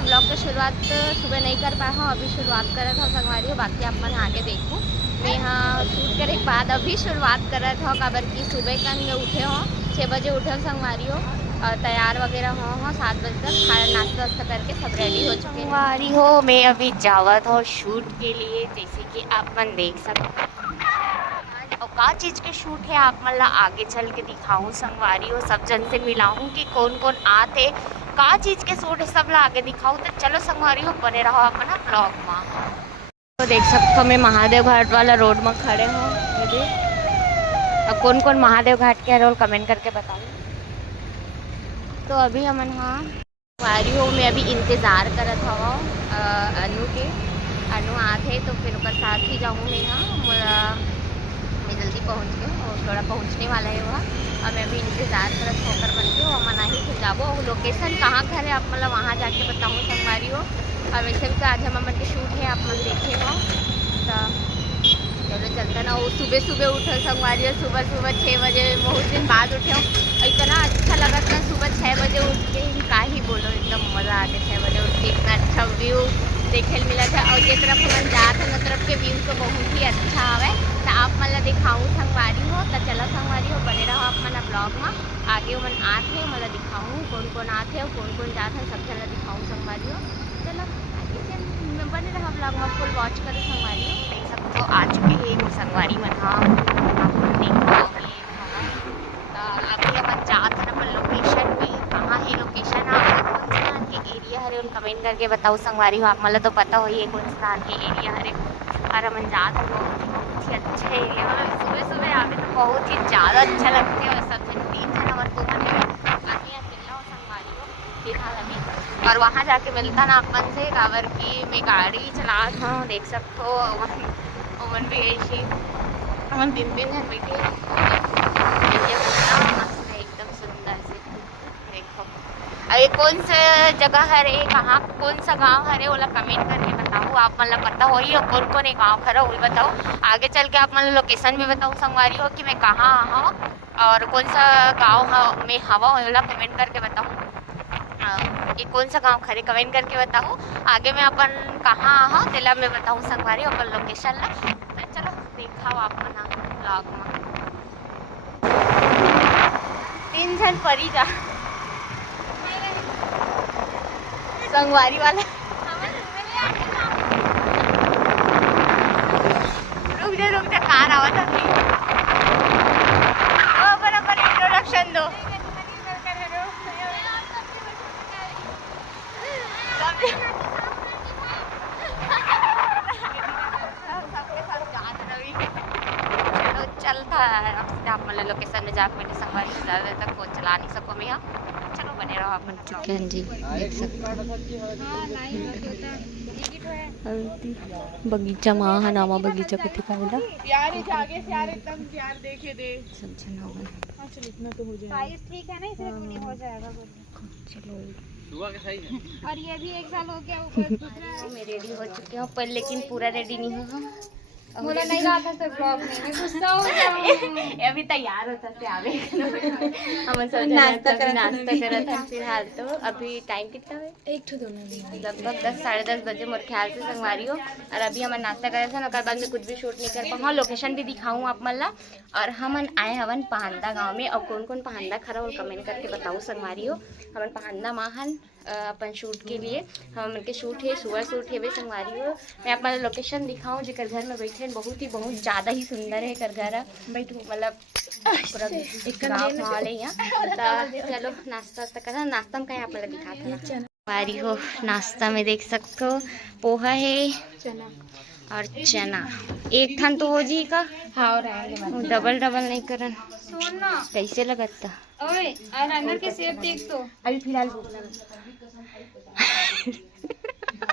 मैं ब्लॉग का शुरुआत सुबह नहीं कर पाया हूँ, अभी शुरुआत कर था संगवारी हो। बाकी आप मन आगे देखूँ मैं यहाँ शूट करे के बाद अभी शुरुआत कर था। काबर की सुबह कन उठे हो 6 बजे उठे संगवारी हो और तैयार वगैरह हो 7 बजे तक खाना नाश्ता वास्ता करके सब रेडी हो चुके संगवारी हो। मैं अभी जावत हो शूट के लिए, जैसे कि आप मन देख सकते और का चीज़ के शूट है आप मतलब आगे चल के दिखाऊँ संगवारी हो। सब जन से मिलाऊँ कि कौन कौन आते का चीज़ के शूट है सब ला आगे दिखाऊँ। तो चलो संगवारी हो बने रहो अपना ब्लॉग में। तो देख सकते हो मैं महादेव घाट वाला रोड में खड़े हो मुझे, और कौन कौन महादेव घाट के रोल कमेंट करके बताओ। तो अभी हम हाँ संगवारी हो मैं अभी इंतज़ार करत हवा अनु के। अनु आते तो फिर उसका साथ ही जाऊँ मैं यहाँ। मैं जल्दी पहुँच गई और थोड़ा पहुँचने वाला है वहाँ, और मैं अभी इंतज़ार करत होकर बन के और मना ही से जाबो। लोकेशन कहाँ घर है आप मतलब वहाँ जाके बताऊँ संगवारी हो। और वैसे भी तो आज हम के शूट है आप लोग देखे हो। तो चलो चलते ना, वो सुबह सुबह उठो संगवारी हो, सुबह सुबह 6 बजे बहुत दिन बाद उठे हो। इतना अच्छा लगा था सुबह 6 बजे उठ के, का ही बोलो एकदम मज़ा आ गया। 6 बजे उठ के इतना अच्छा व्यू देखे मिला था। और ये तरफ हम जाते हैं तरफ के व्यू तो बहुत ही अच्छा आवे। तो आप मतलब दिखाऊँ संगवारी हो। तो चलो संगवारी हो बने रहो आप मन ब्लॉग में। आगे मन आते मतलब दिखाऊँ कौन कौन आते और कौन कौन जाते हैं सब चला दिखाऊँ संगवारी हो। चलो आगे चल बने रहो ब्लॉग में, फुल वॉच करो संगवारी हो। देख सकते हो आ चुके हैं संगवारी में। हाँ अभी अपन जाते हैं अपन लोकेशन पे। कहाँ है लोकेशन आप के एरिया हरे कमेंट करके बताओ संगवारी हो। आप मतलब तो पता हो ये कौन स्थान के एरिया हरे। और अपन जाते बहुत ही अच्छे एरिया मतलब सुबह सुबह आगे तो बहुत ही ज़्यादा अच्छा लगते हैं। और सब जन 3 जन और 2 जन आगे अकेला हो संगवारी हो फिलहाल अभी। और वहाँ जाके मिलता ना अपन से काबर की मैं गाड़ी चला था देख सकते हो। ओवन भी ऐसी हम 3 जन बैठे एकदम सुंदर से देखो। अरे कौन सा जगह है रे, कहाँ कौन सा गांव है रे ओला कमेंट करके बताओ। आप मतलब पता हो ही और कौन कौन एक गाँव खरा वो बताओ। आगे चल के आप मतलब लोकेशन भी बताओ संगवारी हो कि मैं कहाँ हूँ और कौन सा गाँव में हवा ओला कमेंट करके बताऊँ। कि कौन सा गांव खरे कमेंट करके बताओ। आगे मैं अपन कहाँ हाँ तेला मैं बताऊँ संगवारी अपन लोकेशन ला। तो चलो देखा आप ब्लॉग में 3 जन परी जा संगवारी वाला। रुक जा कार आवा था अपन इंट्रोडक्शन दो। चलता है आप मतलब लोकेशन में जाकर मैंने संगवारी से ज़्यादा तक फोन चला नहीं सको मैं यहाँ। चलो बने रहो अपन चुके हैं जी देख सकते बगीचा माँ है नामा बगीचा कथी काला यार इस आगे से यार एकदम यार देखे दे सज्जन होगा। चल इतना तो हो जाएगा साइज ठीक है ना इसलिए भी नहीं हो जाएगा चलो सुबह के सही है। और ये भी 1 साल हो गया ऊपर दूसरा मैं रेडी हो चुकी हूँ पर लेकिन पूरा रेडी नहीं हुआ। बोला नहीं रहा था सर ब्लॉग में मैं गुस्सा हो गया। अभी तैयार होता थे आवे हम सब नाश्ता करा था फिलहाल। तो अभी टाइम कितना है लगभग 10 साढ़े 10 बजे मोर ख्याल से संगवारी हो। और अभी हम नाश्ता करे थे ना बाद में कुछ भी शूट नहीं कर पाऊँ। हाँ लोकेशन भी दिखाऊँ आप मल्ला। और हम आए हवन पहांदा गाँव में और कौन कौन पहांदा खरा और कमेंट करके बताओ संगवारी हो। हम पहांदा माहन अपन शूट के लिए हम के शूट है सुबह शूट है वे संगवारी हो। मैं अपना लोकेशन दिखाऊँ जेकर घर में बैठे बहुत ज़्यादा ही सुंदर है कर घर बैठ मतलब पूरा गाँव माहौल है यहाँ। तो चलो नाश्ता वास्ता करा नाश्ता में कहीं आप लोग दिखाते संगवारी हो। नाश्ता में देख सकते हो पोहा है और चना एक थान तो हो जी का। हाँ डबल नहीं करन कैसे लगता ओए आईलाइनर के शेप देख तो अभी फिलहाल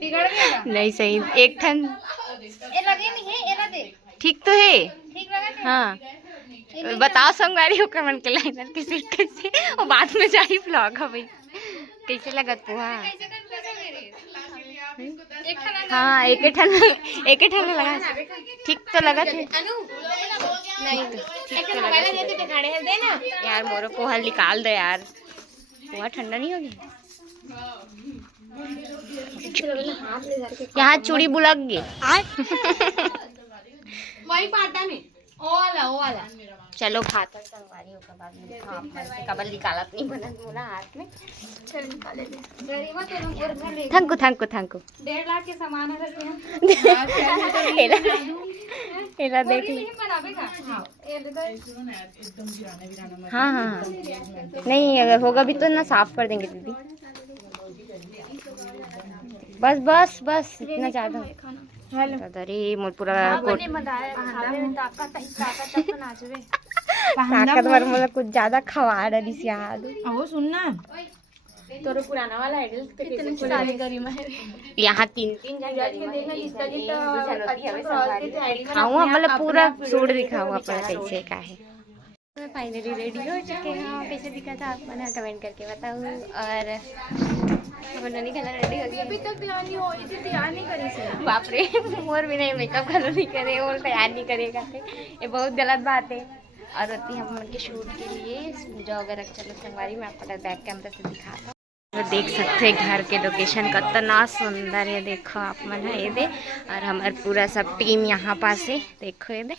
बिगड़ गया नहीं सही एक थान ये लगे नहीं है ये ना दे ठीक तो है। ठीक लगा क्या? हाँ बताओ संगवारी हो कमेंट के लाइनर के शेप कैसे और बाद में जाई ब्लॉग है भाई कैसे लगत पोहा। हाँ एक ठन लगा ठीक तो लगा थे नहीं तो ठीक तो लगा यार मोरो पोहा निकाल दे यार। पोहा ठंडा नहीं होगी यहाँ चूड़ी बुलक गई। वही पाटा में ओ वाला चलो खाता संगवारी हो कबाब कबल निकालत नहीं बनत मोला हाथ में। चल निकाले ले गरीबा तो हम और घर ले थैंक यू 1.5 लाख के सामान है रखे हम एला देख ले। नहीं बनावे का हां ये देखो एकदम वीराना हाँ हाँ हाँ नहीं अगर होगा भी तो ना साफ कर देंगे दीदी। बस बस बस इतना ज्यादा अरे मोर पूरा कोट ताकतवर मोला कुछ ज्यादा खवा रही याद। वो सुनना तोरो पुराना वाला आइडल पे कितने सारे गरीब है यहाँ 3 दिखाऊँ मतलब पूरा सूट दिखाऊँ अपना कैसे का है। फाइनली रेडी हो चुके हैं। कैसे दिखा था आप मैंने कमेंट करके बताओ। और बनने का रेडी हो गया। अभी तक तैयार नहीं हो इतनी तैयार नहीं करी से बाप रे मोर भी नहीं मेकअप कलर नहीं करे और तैयार नहीं करेगा ये बहुत गलत बात है। और होती हम उनके शूट के लिए पूजा वगैरह चलो संगवारी में आपको बैक कैमरा से दिखाता हूँ। तो देख सकते हैं घर के लोकेशन कितना सुंदर है। देखो आप मन है ये दे और हमारे पूरा सब टीम यहाँ पास है। देखो ये दे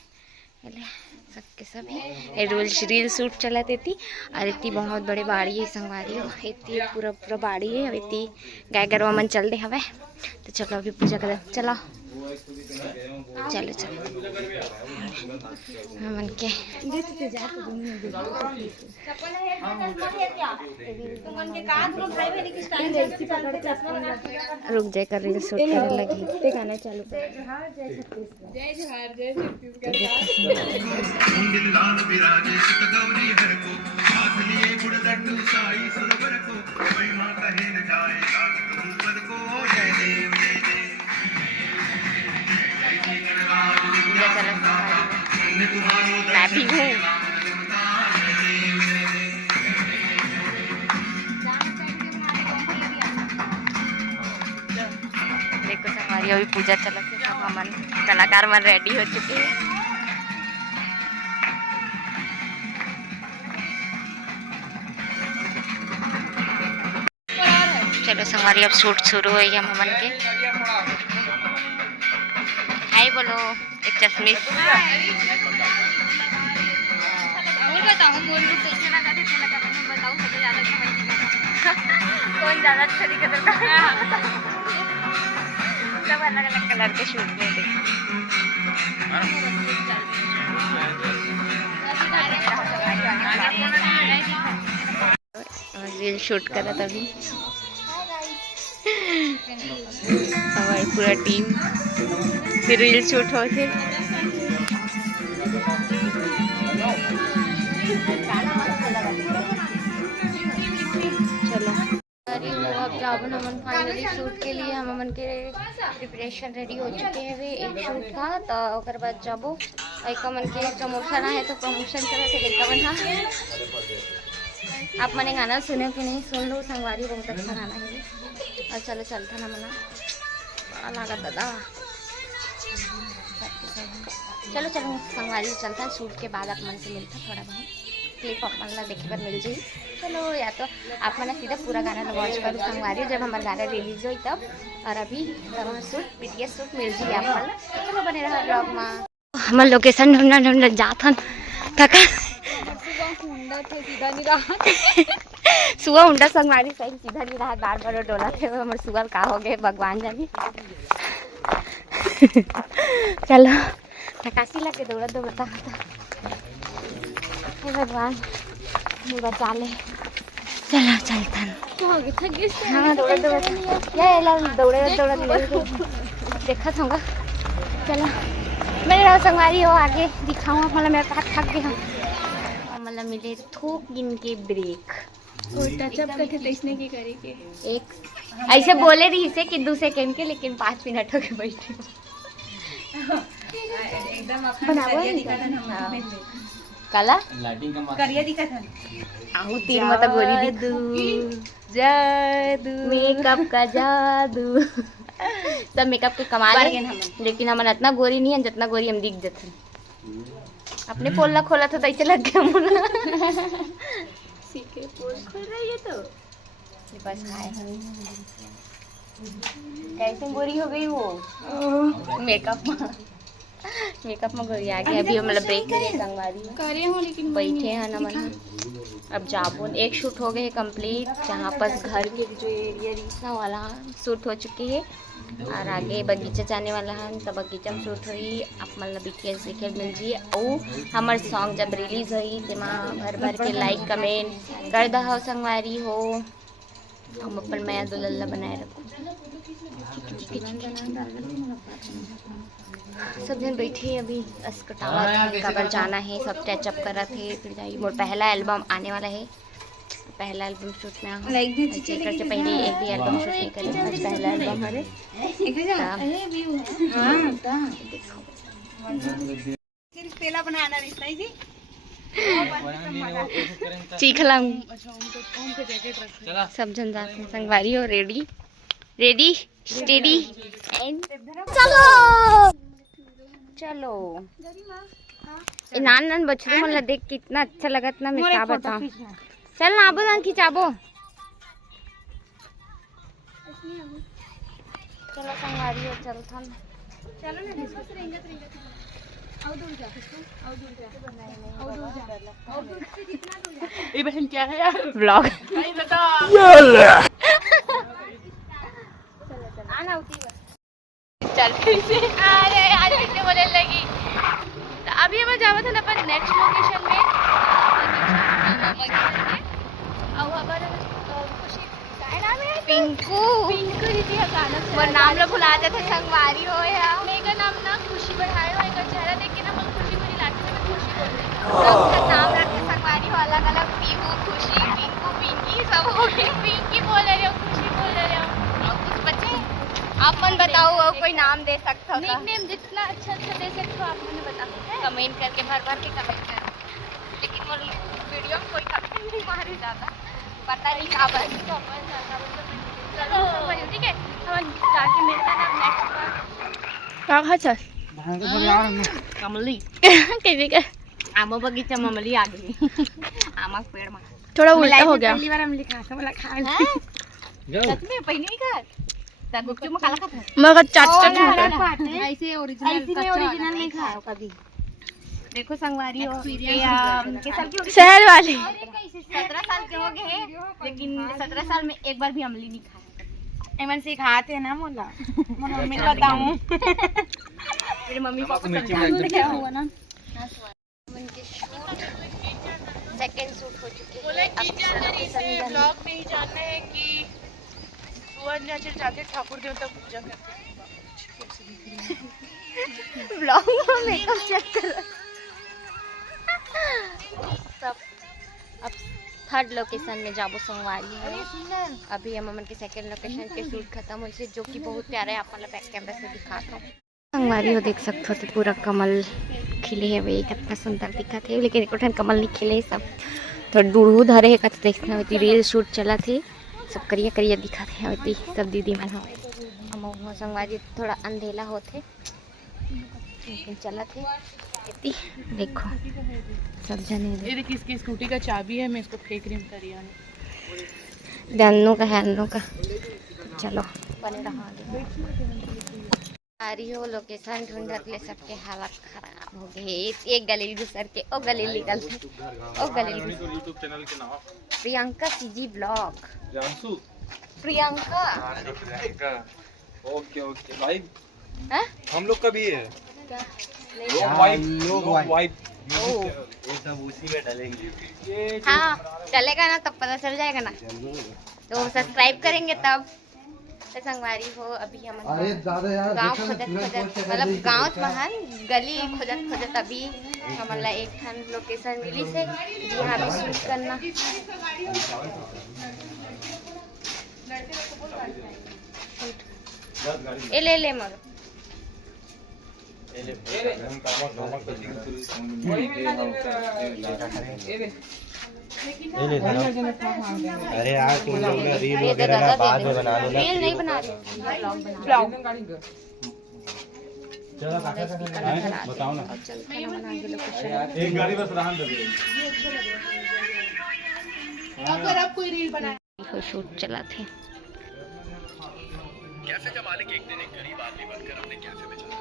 सबके सब है रील शूट चला देती और इतनी बहुत बड़े बाड़ी है संगवारी हो इतनी पूरा बाड़ी है। अब इतनी गाय गरवा मन चल दे हवे तो चलो अभी पूजा कर चलो चलो चलो मन के रुक जाए कर रही शूट करने लगी गाना चालू मैं भी हूँ। देखो हमारी अभी पूजा चला के सब हम कलाकार मन रेडी हो चुके हैं। चलो संगवारी अब शूट शुरू हो गया हमन के। हाय बोलो एक चश्मे कौन ज्यादा अच्छा दिखा सब अलग अलग कलर के शूट में रील शूट करा तभी हमारी पूरा टीम फिर रील शूट हो थे। चलो अब जावन हमन फाइनली शूट के लिए हम हमन के प्रिपरेशन रेडी हो चुके हैं वे एक शूट का तो ओकर बाद जाबो एक मन के प्रमोशन है तो प्रमोशन करे थे लड़का मन हा आप मैंने गाना सुने कि नहीं सुन लो संगवारी बहुत अच्छा गाना है। और चलो चलता ना मना लागत दादा चलो चलो संगवारी चलता शूट के बाद आप मन से मिलता थोड़ा बहुत क्लिप अपन ला देखे पर मिल जाए। चलो या तो आप मैंने सीधा पूरा गाना वॉच करो संगवारी जब हमारा गाना रिलीज हो तब। और अभी शूट BTS शूट मिल जाए आप मन। चलो बने रहा ब्लॉग में हमारे लोकेशन ढूंढना जात हन थका सुबह उंडा संगवारी सही सीधा नहीं रहा बार बार डोला थे हमारे सुबह का हो गए भगवान जाने। चलो थकासी लगे दौड़ा दौड़ता भगवान बचा ले। चलो चलता हाँ दौड़ा दौड़ा देखा था। चलो मेरे रहो संगवारी हो आगे दिखाऊँ मतलब मेरा पास थक गया मतलब मिले थोक गिन के ब्रेक टचअप करके देखने की करेंगे एक ऐसे बोले रही से कि 2 सेकंड के लेकिन 5 मिनट हो गए बैठे एकदम काला करिया दिखा था आहू तीर मत गोरी जादू मेकअप का जादू सब मेकअप के कमाल है लेकिन हमारे इतना गोरी नहीं है जितना गोरी हम दिख जाते अपने पोल ला खोला था तो ऐसे लग गया मुना सीखे पोल खोल रही है तो बस कैसे गोरी हो गई वो मेकअप में गोरी आ गई। अभी मतलब ब्रेक के लिए संगवारी हो लेकिन बैठे हैं ना मन। अब जाबो एक शूट हो गए कंप्लीट, जहाँ पर घर के जो एरिया रीसना वाला शूट हो चुके हैं और आगे बगीचा जाने वाला है तो बगीचा में शूट हुई। आप मतलब BTS देखे मिल जी और हमार सॉन्ग जब रिलीज हुई तो भर भर के लाइक कमेंट कर दो संगवारी हो। हम अपन मैं दुल्ला बनाए रखो। सब जन बैठे अभी अस्कटावा कबर जाना है, सब टचअप करा थे फिर जाइए। मोर पहला एल्बम आने वाला है, पहला एल्बम शूट में चेकर से पहले एक भी एल्बम शूट नहीं करे। आज पहला एल्बम हरे पेला बनाना रिश्ता है जी चीखला सब जन जाते हैं संगवारी हो। रेडी रेडी स्टेडी एंड चलो चलो। नान नान बछरू मन ला देख कितना अच्छा लगत ना, मैं क्या बताऊं। चल ना आबो नान खिंचाबो। चलो संगवारी हो चल था चलो ना ये बहन क्या है यार ब्लॉग आना उठी चल से अरे आज कितने बोले लगी। तो अभी हम जावा था ना अपन नेक्स्ट लोकेशन में और हमारा खुशी काय नाम है पिंकू दीदी का गाना वो नाम लो भुला जाते संगवारी हो या मेरा नाम ना खुशी बढ़ाए हो। एक चेहरा देख के ना मैं खुशी को लाती मैं खुशी बोल रही सबका नाम रख के संगवारी हो अलग अलग पीहू खुशी पिंकू पिंकी सब हो गए। पिंकी बोल रहे हो खुशी बोल रहे हो और कुछ बचे आप मन बताओ कोई नाम दे सकते हो निकनेम जितना अच्छा दे सकते हो आप मुझे बताओ कमेंट करके भर भर के कमेंट करो। लेकिन वो वीडियो में कोई कमेंट नहीं मारे जाता पता नहीं क्या बात चलो ठीक है हम जाके मिलते हैं नेक्स्ट बार। क्या चल कमली कैसे का आम बगीचा में ममली आ गई आमा पेड़ में थोड़ा उल्टा हो गया। पहली बार हम लिखा था वाला खा सच में पहली नहीं खा गुपचुप में काला खाता मगर चाट ऐसे ओरिजिनल नहीं खाया कभी। देखो संगवारी हो शहर वाले 17 साल के हो गए हैं लेकिन 17 साल में एक बार भी अमली नहीं खाया। एमन से खाते हैं ना मोला मम्मी बताऊं मेरी मम्मी पापा क्या हुआ ना सेकंड शूट हो चुके हैं। ब्लॉग में ही जानना है कि सुवर्ण जाके ठाकुर देवता पूजा करते हैं। ब्लॉग में मेकअप चेक करो सब। अब थर्ड लोकेशन में जाबो संगवारी है। अभी हम अमन के सेकंड लोकेशन के शूट खत्म हुई से जो कि बहुत प्यारा है। आप मतलब बैक कैमरा से दिखाता हूँ संगवारी हो देख सकते हो तो पूरा कमल खिले है वही कितना सुंदर दिखा थे लेकिन एक कमल नहीं खिले सब तो दूर धरे है कत देखना होती रील शूट चला थे सब करिया करिया दिखा थे होती सब दीदी मन हो संगवारी थोड़ा अंधेला होते लेकिन चला थे इतनी देखो सब जने ये देखिए इसकी स्कूटी का चाबी है मैं इसको फेंक रही हूँ करिया में जानू का हैंडू का। चलो बने रहा आ रही हो लोकेशन ढूंढत ले सबके हालत खराब हो गए। एक गली गुजर के ओ गली निकलते ओ गली यूट्यूब चैनल के नाम Priyanka CG blog Priyanka okay okay live हैं हम लोग का भी है लोग वाइब एकदम उसी में डालेंगे। हाँ चलेगा ना तब पता चल जाएगा ना तो सब्सक्राइब करेंगे तब तो संगवारी हो। अभी हम गाँव खोजत मतलब गाँव महान गली खोजत अभी हमारा एक ठन लोकेशन मिली से यहाँ भी शूट करना ले ले मगर अरे यार तुम लोग ना रील वगैरह ना बाद में बना लो ना। रील नहीं बना रही ब्लॉग चलो बताओ ना एक गाड़ी बस रहन दे अगर आप कोई रील बनाए शूट चला थे कैसे जमा ले कि एक दिन एक गरीब आदमी बनकर अपने कैफे में चला।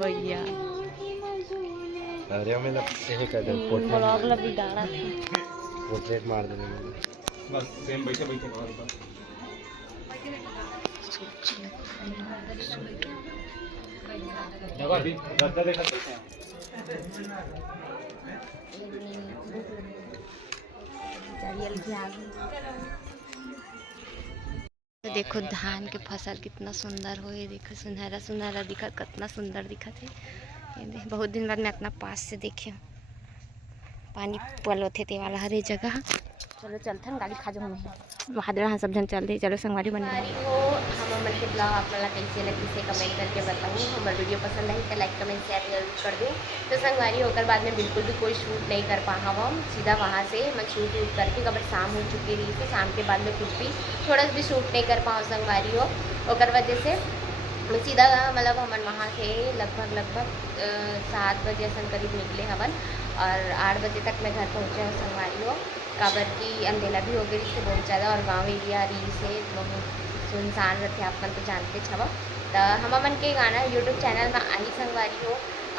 भैया अरे हमें यही कर दे ब्लॉग ला बिगाड़ा था। पोर्ट्रेट मार देने में बस सेम बैठे बैठे देखो अभी गद्दा देखा कैसे हैं। तो देखो धान के फसल कितना सुंदर हो, ये देखो सुनहरा सुनहरा दिखत, कितना सुंदर दिखत है। ये देख, बहुत दिन बाद मैं इतना पास से देखे पानी पलोथे ते वाला हर जगह। चलो चलते हैं, गाड़ी खा जाऊँ मैं बहादुर हाँ सब जन चलते। चलो संगवारी बन हो हम मन के ब्लॉग अपना कैसे लगी से कमेंट करके बताऊँ। हमारे वीडियो पसंद आई तो लाइक कमेंट शेयर जरूर कर दूँ। तो संगवारी होकर बाद में बिल्कुल भी कोई शूट नहीं कर पाया हम, सीधा वहाँ से मैं शूट वूट करके कबर शाम हो चुकी रही थी। शाम के बाद में कुछ भी थोड़ा भी शूट नहीं कर पाऊँ संगवारी हो, और वजह से मैं सीधा मतलब हमन वहाँ से लगभग 7 बजे ऐसा करीब निकले हवन, और 8 बजे तक मैं घर पहुँचे हूँ संगवारी हो। काबर की अंधेला भी हो गई से बहुत ज़्यादा, और गांव एरिया रही से बहुत सुनसान रहते अपन तो जानते छव। तो हमन के गाना यूट्यूब चैनल में आई संगवारी हो,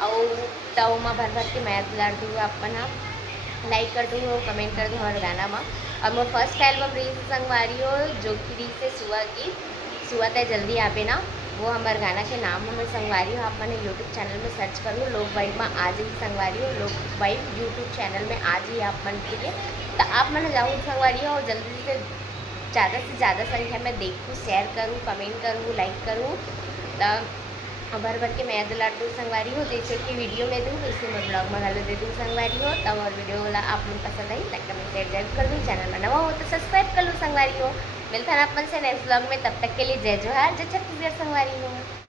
और तव में भर के मैथ लड़ दूँ अपन हाँ लाइक कर दूँ कमेंट कर दूँ हमारे गाना में। और मोर फर्स्ट एल्बम रही से संगवारी हो जो कि रही से सुआ की सुआ तय जल्दी आवे ना, वो हमारे गाना के नाम हमें संगवारी हो। आप मैंने यूट्यूब चैनल में सर्च करूँ लोग वाइब में आज ही संगवारी हो, लोग वाइब यूट्यूब चैनल में आज ही आप मन के लिए। तो आप मैंने जाऊँ संगवारी हो और जल्दी से ज़्यादा संख्या में देखूँ, शेयर करूँ, कमेंट करूँ, लाइक करूँ। तो भर के मैं दिला दूँ संगवारी हो, जैसे कि वीडियो में दूँ वैसे मैं ब्लॉग में गालो दे दूँ संगवारी हो। तब और वीडियो वाला आप लोग पसंद आई लाइक कमेंट शेयर जरूर कर दूँ। चैनल में नवा हो तो सब्सक्राइब कर लो संगवारी हो। मिलता है अपन से नेक्स्ट ब्लॉग में, तब तक के लिए जय जोहार, जय छत्तीसगढ़ संगवारी हो।